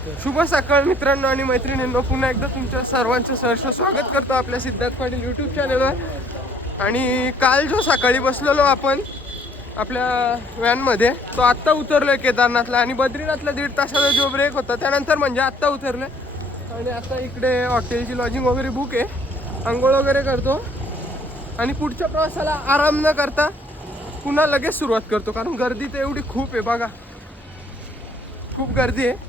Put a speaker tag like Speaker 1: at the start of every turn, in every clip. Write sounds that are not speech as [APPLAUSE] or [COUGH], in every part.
Speaker 1: शुभ सकाळ मित्रांनो आणि मैत्रिणींनो. पुन्हा एकदा तुमच्या सर्वांचं सहर्ष स्वागत करतो आपल्या सिद्धार्थ पाटील यूट्यूब चॅनलवर आणि काल जो सकाळी बसलेलो आपण आपल्या व्हॅनमध्ये तो आत्ता उतरलोय केदारनाथला. आणि बद्रीनाथला दीड तासाचा जो ब्रेक होता त्यानंतर म्हणजे आत्ता उतरलोय. आणि आता इकडे हॉटेलची लॉजिंग वगैरे बुक आहे. आंघोळ वगैरे करतो. आणि पुढच्या प्रवासाला आराम न करता पुन्हा लगेच सुरुवात करतो. कारण गर्दी तर एवढी खूप आहे बघा. खूप गर्दी आहे.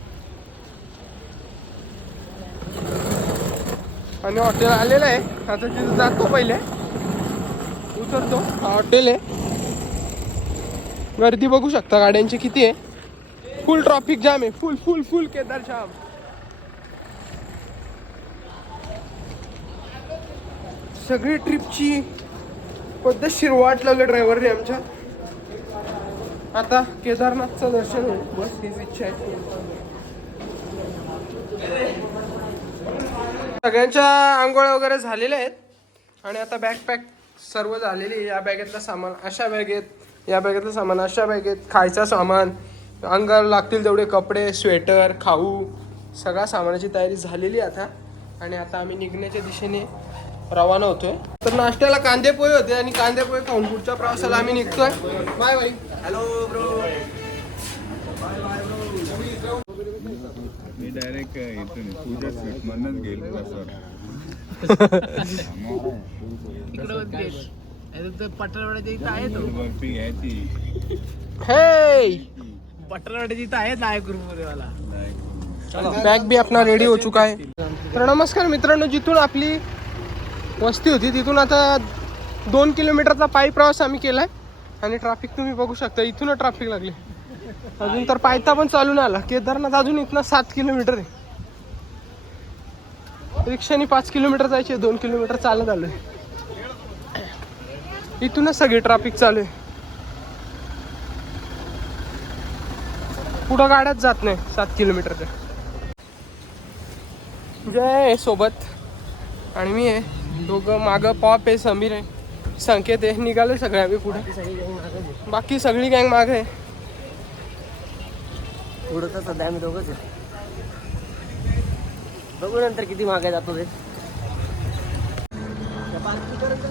Speaker 1: आणि हॉटेल आलेलं आहे. आता तिथं जातो पहिले. उतरतो. हा हॉटेल आहे. गर्दी बघू शकता गाड्यांची किती आहे. फुल ट्रॉफिक जाम आहे. फुल फुल फुल केदार जाम सगळी ट्रिपची पद्धतशीर वाट लागलं ड्रायव्हरने आमच्या. आता केदारनाथचं दर्शन होईल. बस हीच इच्छा आहे. सगळ्यांच्या आंघोळ्या वगैरे झालेल्या आहेत. आणि आता बॅकपॅक सर्व झालेली आहे. या बॅगेतलं सामान अशा बॅगेत या बॅगेतलं सामान अशा बॅगेत खायचं सामान अंगाला लागतील तेवढे कपडे स्वेटर खाऊ सगळ्या सामानाची तयारी झालेली आहे आता. आणि आता आम्ही निघण्याच्या दिशेने रवाना होतोय. तर नाश्त्याला कांदे पोहे होते आणि कांदे पोहे खाऊन पुढच्या प्रवासाला आम्ही निघतोय. बाय बाय हॅलो
Speaker 2: डायरेक्ट इथून गेलो बसवर
Speaker 3: पटलवाड्याच्या इथं आहे तो.
Speaker 1: हे
Speaker 3: इथं आहे नायक वाला
Speaker 1: बॅग भी अपना रेडी हो चुका है तर नमस्कार मित्रांनो जिथून आपली वस्ती होती तिथून आता दोन किलोमीटरचा पायी प्रवास आम्ही केलाय. आणि ट्रॅफिक तुम्ही बघू शकता इथूनच ट्रॅफिक लागले. अजून तर पायथा पण चालून आला. केदारनाथ अजून इथनं सात किलोमीटर आहे. रिक्षाने पाच किलोमीटर जायचे दोन किलोमीटर चालत आलोय. इथूनच सगळी ट्रॅफिक चालू आहे. पुढं गाड्याच जात नाही सात किलोमीटरच्या जय आहे सोबत. आणि मी आहे. दोघं मागं पॉप आहे समीर आहे. संकेत आहे. निघालो सगळ्या आम्ही पुढे. बाकी सगळी गँग मागे आहे.
Speaker 3: पुढं तर सध्या आम्ही दोघंच बघू नंतर किती मागे जातो ते.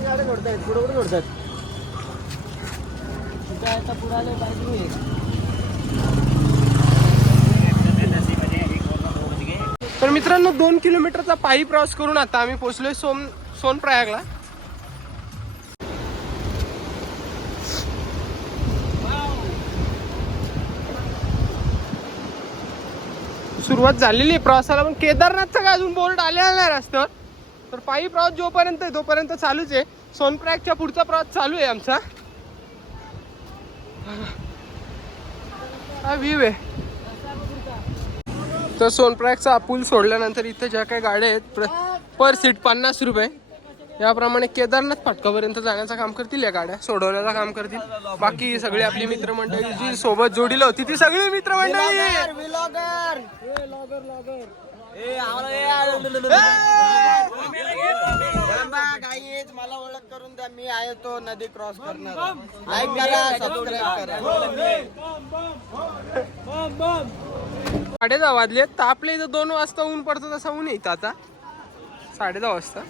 Speaker 3: गाड्या सोडतायत पुढं कुठं सोडतात तिथं आता पुढं आलं
Speaker 1: तर मित्रांनो दोन किलोमीटरचा पायी प्रवास करून आता आम्ही पोहोचलोय सोन सोनप्रयागला. सुरुवात झालेली आहे प्रवासाला पण केदारनाथचा काय अजून बोर्ड आलेला नाही रस्त्यावर. तर पायी प्रवास जोपर्यंत आहे तोपर्यंत चालूच आहे. सोनप्रयागच्या पुढचा प्रवास चालू आहे आमचा. हा व्ह्यू आहे. तर सोनप्रॅगचा पूल सोडल्यानंतर इथे ज्या काही गाड्या आहेत पर सीट पन्नास रुपये. याप्रमाणे केदारनाथ फाटकापर्यंत जाण्याचं काम करतील या गाड्या सोडवण्याचं काम करतील. बाकी सगळी आपली मित्रमंडळी जी सोबत जोडीला होती ती सगळी मित्रमंडळी.
Speaker 3: मला ओळख करून द्या मी आहे तो नदी क्रॉस करणार. लाईक करा सबस्क्राईब करा.
Speaker 1: साडे दहा वाजले तर आपल्या इथं दोन वाजता ऊन पडतं तसा ऊन येतं आता. साडे दहा वाजता.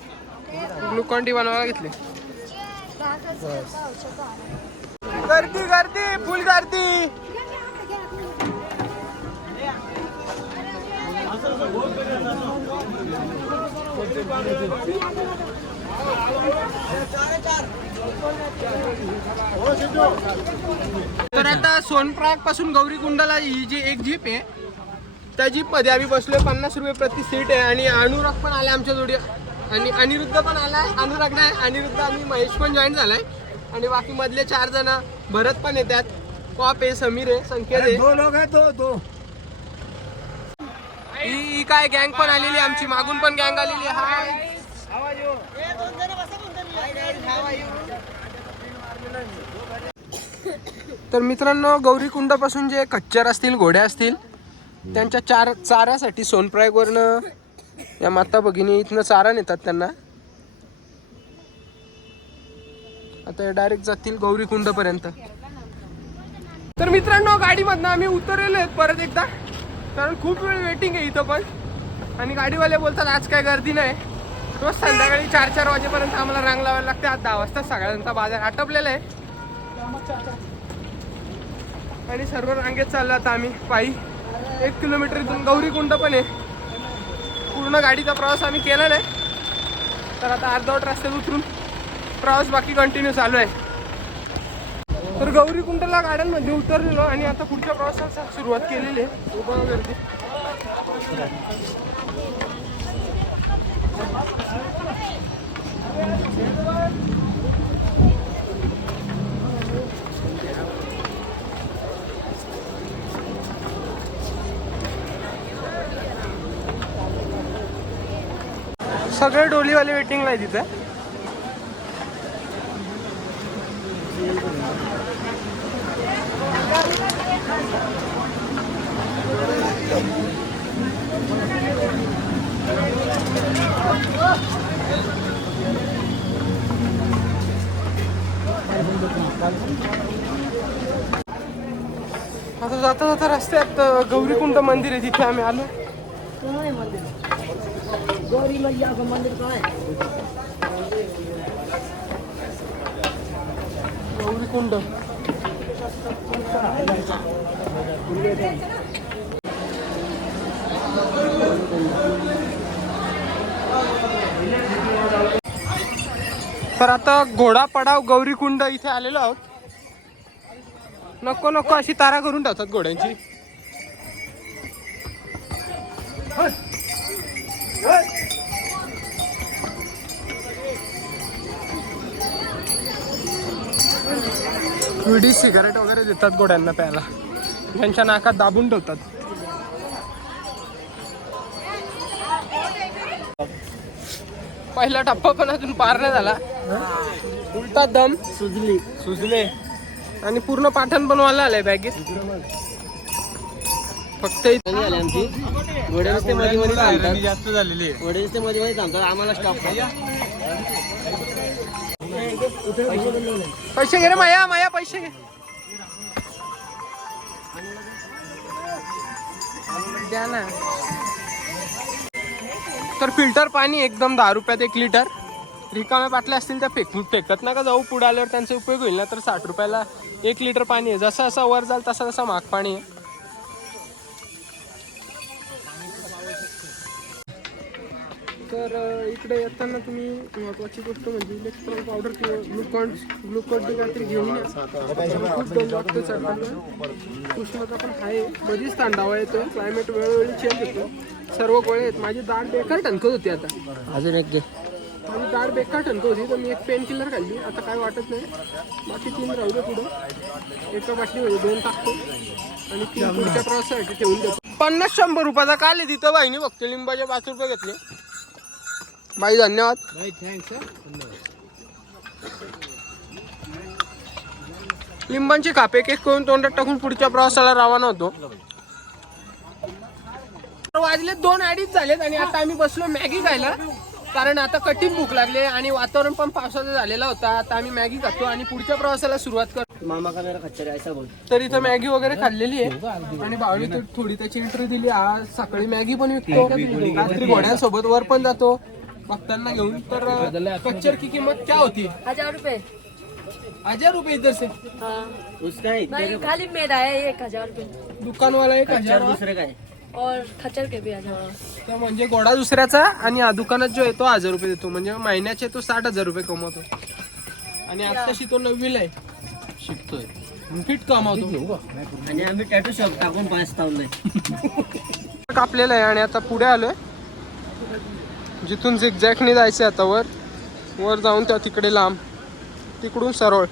Speaker 1: ग्लुकॉन डी बनवायला घेतली. गर्दी गर्दी फुल गर्दी. तर आता सोनप्रयागपासून गौरीकुंडाला ही जी एक जीप आहे त्या जीपमध्ये आम्ही बसलोय. पन्नास रुपये प्रति सीट आहे आणि अनुराग पण आले आमच्या जोडी आणि अनिरुद्ध पण आलाय अनुराग नाही अनिरुद्ध आणि महेश पण जॉईन झालाय. आणि बाकी मधले चार जण भरत पण येतात. कॉप आहे समीर आहे संकेत आहे.
Speaker 2: दो लोग है दो.
Speaker 1: ही ही काय गँग पण आलेली आमची मागून पण गँग आलेली हाय तर मित्रांनो गौरीकुंडापासून जे खच्चर असतील घोड्या असतील त्यांच्या चार चाऱ्यासाठी सोनप्रयागवरनं या माता भगिनी इथनं चारा नेतात त्यांना. आता डायरेक्ट जातील गौरीकुंडपर्यंत तर मित्रांनो गाडीमधनं आम्ही उतरलेलो आहेत परत एकदा. कारण खूप वेळ वेटिंग आहे इथं पण. आणि गाडीवाले बोलतात आज काय गर्दी नाही. रोज संध्याकाळी चार चार वाजेपर्यंत आम्हाला रांग लावायला लागते. आज दहा वाजता सगळ्यांचा बाजार आटपलेला आहे. आणि सर्व रांगेत चाललो आता आम्ही. पायी एक किलोमीटर इथून गौरीकुंड पण आहे. पूर्ण गाडीचा प्रवास आम्ही केला नाही तर आता अर्धवट रस्त्यात उतरून प्रवास बाकी कंटिन्यू चालू आहे. तर गौरीकुंडला गाड्यांमध्ये उतरलेलो आणि आता पुढच्या प्रवासाला सुरुवात केलेली आहे. उभं गर्दी. सगळे डोलीवाले वेटिंगला आहे तिथे. आता जाता जाता रस्त्यात गौरीकुंड मंदिर आहे तिथे आम्ही आलो.
Speaker 3: गौरी मैया का मंदिर कहाँ है
Speaker 1: गौरीकुंड तर आता घोडा पडाव गौरीकुंड इथे आलेलो आहोत. नको नको अशी तारा करून ठेवतात घोड्यांची. विडी सिगारेट वगैरे देतात घोड्यांना प्यायला. त्यांच्या नाकात दाबून ठेवतात. पहिला टप्पा पण अजून पार नाही झाला. उलटा दम.
Speaker 3: सुजली
Speaker 1: सुजले. आणि पूर्ण पाठण बनवायला आलंय बॅगेत. फक्त
Speaker 3: झाली आमची. घोडे रस्ते मध्ये मध्ये थांबतात
Speaker 2: जास्त झालेली आहे.
Speaker 3: घोडे रस्ते मध्ये मध्ये थांबतात आम्हाला स्टॉप
Speaker 1: पैसे घे रे माया माया पैसे घे. द्या ना. तर फिल्टर पाणी एकदम दहा रुपयात एक लिटर रिकाम्या बाटल्या असतील त्या फेकून फेकत नका जाऊ. पुढे आल्यावर त्यांचा उपयोग होईल ना तर साठ रुपयाला एक लिटर पाणी आहे. जसं असं वर जाल तसं तसं महाग पाणी आहे. तर इकडे येताना तुम्ही महत्वाची गोष्ट म्हणजे इलेक्ट्रॉल पावडर किंवा ग्लुकॉन ग्लुकॉन डी काहीतरी घेऊन या. खूप दम लागतो चढताना उष्णता पण आहे. मध्येच थंडावा येतो क्लायमेट वेळोवेळी चेंज होतो सर्व गोळे आहेत. माझी दाढ बेकार टणकत होती आता.
Speaker 3: अजून एक
Speaker 1: माझी दाढ बेकार टणकत होती. तर मी एक पेन किलर खाल्ली. आता काय वाटत नाही. बाकी तीन राहू दे पुढं. एका बाटलीमध्ये दोन टाकतो. आणि तीन पुढच्या प्रवासासाठी ठेवून देतो. पन्नास शंभर रुपयाचा काल आहे तिथं बाईने फक्त लिंबाचे पाच रुपये घेतले. बाई धन्यवाद. लिंबांची कापे केक करून तोंडात टाकून पुढच्या प्रवासाला रवाना होतो. वाजले दोन अडीच झालेत आणि आता आम्ही बसलो मॅगी खायला. कारण आता कठीण भूक लागली आणि वातावरण पण पावसाचं झालेला होता. आता आम्ही मॅगी खातो आणि पुढच्या प्रवासाला सुरुवात करतो
Speaker 3: मामा का मेरा खच्चर है ऐसा बोल.
Speaker 1: तर इथं मॅगी वगैरे खाल्लेली आहे. आणि भावनी तर थोडी त्याची एंट्री दिली. आज सकाळी मॅगी पण विकतो. रात्री घोड्यांसोबत वर पण जातो. भक्तांना घेऊन तर कच्चर की किंमत क्या होती?
Speaker 4: हजार रुपए
Speaker 1: हजार रुपये इधर से.
Speaker 4: हाँ.
Speaker 3: उसका है
Speaker 4: नहीं खाली मेरा है एक हजार रुपए
Speaker 1: दुकान वाला एक हजार.
Speaker 3: दूसरे का है?
Speaker 4: और खच्चर के भी हजार.
Speaker 1: तर म्हणजे घोडा दुसऱ्याचा आणि हा दुकानात जो आहे तो हजार रुपये देतो. म्हणजे महिन्याचे तो साठ हजार रुपये कमवतो. आणि आत्ताशी तो नववीला आहे. शिकतोय. फिट कमावतो.
Speaker 3: आणि आम्ही टॅटू शॉप टाकून पाच [LAUGHS]
Speaker 1: कापलेलं आहे आणि आता पुढे आलोय. जिथून झिकझॅकने जायचं आता वर वर जाऊन त्या तिकडे लांब तिकडून सरळ.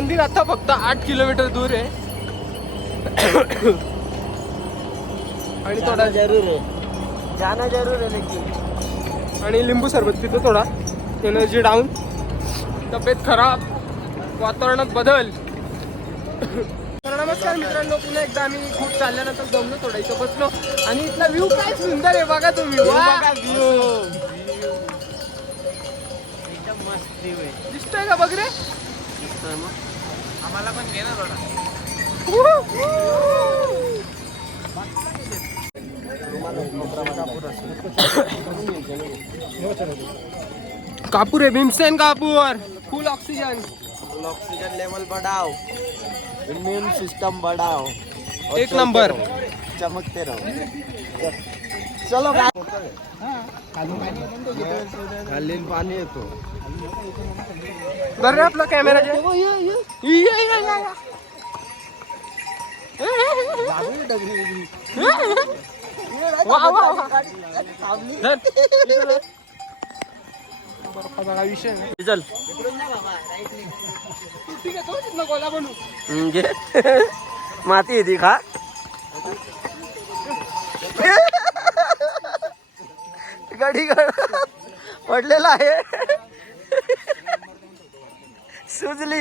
Speaker 1: मंदिर आता फक्त आठ किलोमीटर दूर आहे. आणि थोडा
Speaker 3: जरूर आहे. जाना जरूर आहे लेकिन
Speaker 1: आणि लिंबू सरबत पितो थोडा. Energy down. तब्येत खराब. वातावरणात बदल. तर नमस्कार मित्रांनो पुन्हा एकदा आम्ही खूप चालल्यानंतर जमलो थोडा इथं बसलो. आणि इथला व्ह्यू काय सुंदर आहे बघा!
Speaker 3: एकदम मस्त
Speaker 1: दिसतोय का बघ रे?
Speaker 3: आम्हाला पण घे ना थोडा.
Speaker 1: कापूर आहे भीमसेन कापूर. फुल ऑक्सिजन
Speaker 3: ऑक्सीजन लेवल बढ़ाओ. इम्यून सिस्टम बढ़ाओ.
Speaker 1: एक नंबर.
Speaker 3: चमकते रहो. चलो खाली पाणी येतो
Speaker 1: बरं रे आपला कॅमेरा विषय.
Speaker 3: चल माती येते खा. गाडी पडलेला आहे. सुजली.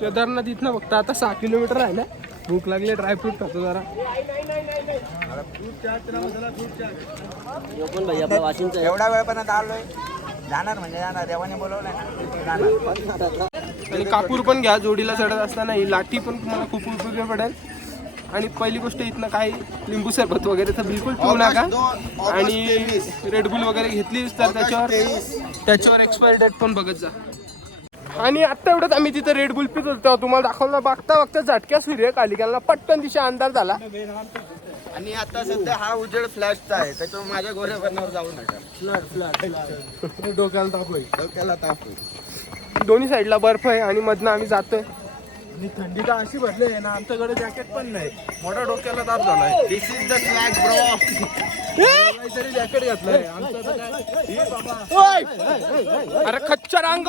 Speaker 1: केदारनाथ इथनं बघता आता सहा किलोमीटर आहे ना भूक लागली ड्रायफ्रूट खातो जरा.
Speaker 3: एवढा वेळपर्यंत आलोय. जाणार म्हणजे जाणार देवाने बोलवलंय ना जाणार.
Speaker 1: आणि कापूर पण घ्या जोडीला चढत असताना ही लाठी पण तुम्हाला खूप उपयोगी पडेल. आणि पहिली गोष्ट इथनं काही लिंबू सरबत वगैरे तर बिलकुल पिऊ नका. आणि रेडबुल वगैरे घेतलीच तर त्याच्यावर त्याच्यावर एक्सपायरी डेट पण बघत जा. आणि आता एवढंच आम्ही तिथं रेडबुल पित होतो. तेव्हा तुम्हाला दाखवलं बघता बघता झटक्या सूर्य कालिकाला पटकन दिशा अंदाज झाला.
Speaker 3: आणि आता सध्या हा उजेड फ्लॅशचा आहे. त्याच्यामुळे माझ्या गोऱ्यावर जाऊ नका.
Speaker 1: डोक्याला ताप होईल.
Speaker 3: डोक्याला ताप होईल.
Speaker 1: दोन्ही साईडला बर्फ आहे आणि मधनं आम्ही जातोय.
Speaker 2: आणि थंडी तर अशी भरली आहे ना आमच्याकडे जॅकेट पण नाही. मोठा डोक्याला ताप झालाय.
Speaker 3: This is the swag, bro.
Speaker 2: काहीतरी जॅकेट घातलंय. आमचं तर हे
Speaker 1: अरे खच्चर अंग.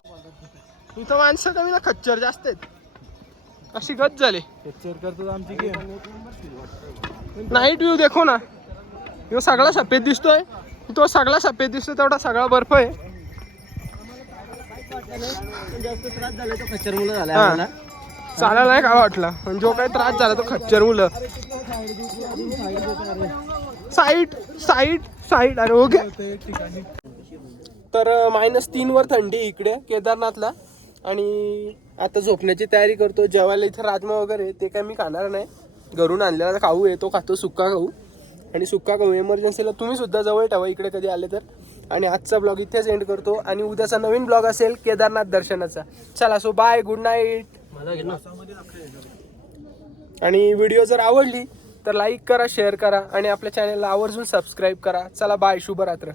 Speaker 1: इथं माणसं कमी ना खच्चर जास्त आहेत. अशी गत झाली?
Speaker 2: पिक्चर करतो आमची गेम
Speaker 1: नाईट व्ह्यू देखो ना. ह्यो सगळा सफेद दिसतोय. तो सगळा सफेद दिसतोय तेवढा सगळा बर्फ आहे.
Speaker 3: जास्त त्रास झाला तो खच्चर मुलं झाला
Speaker 1: चालायला नाही का वाटला? पण जो काही त्रास झाला तो खच्चर मुलं साईट साईट साईट अरे
Speaker 2: ओके
Speaker 1: तर मायनस तीनवर थंडी आहे इकडे केदारनाथला. आणि आता झोपण्याची तयारी करतो. जेवायला इथं राजमा वगैरे आहे, ते काय मी खाणार नाही. घरून आणलेला खाऊ आहे तो खातो सुक्का खाऊ. आणि सुक्का खाऊ एमर्जन्सीला तुम्ही सुद्धा जवळ ठेवा इकडे कधी आले तर. आणि आजचा ब्लॉग इथेच एंड करतो. आणि उद्याचा नवीन ब्लॉग असेल केदारनाथ दर्शनाचा. चला सो बाय गुड नाईट आणि व्हिडिओ जर आवडली तर लाईक करा शेअर करा आणि आपल्या चॅनलला आवर्जून सबस्क्राईब करा. चला बाय शुभरात्र.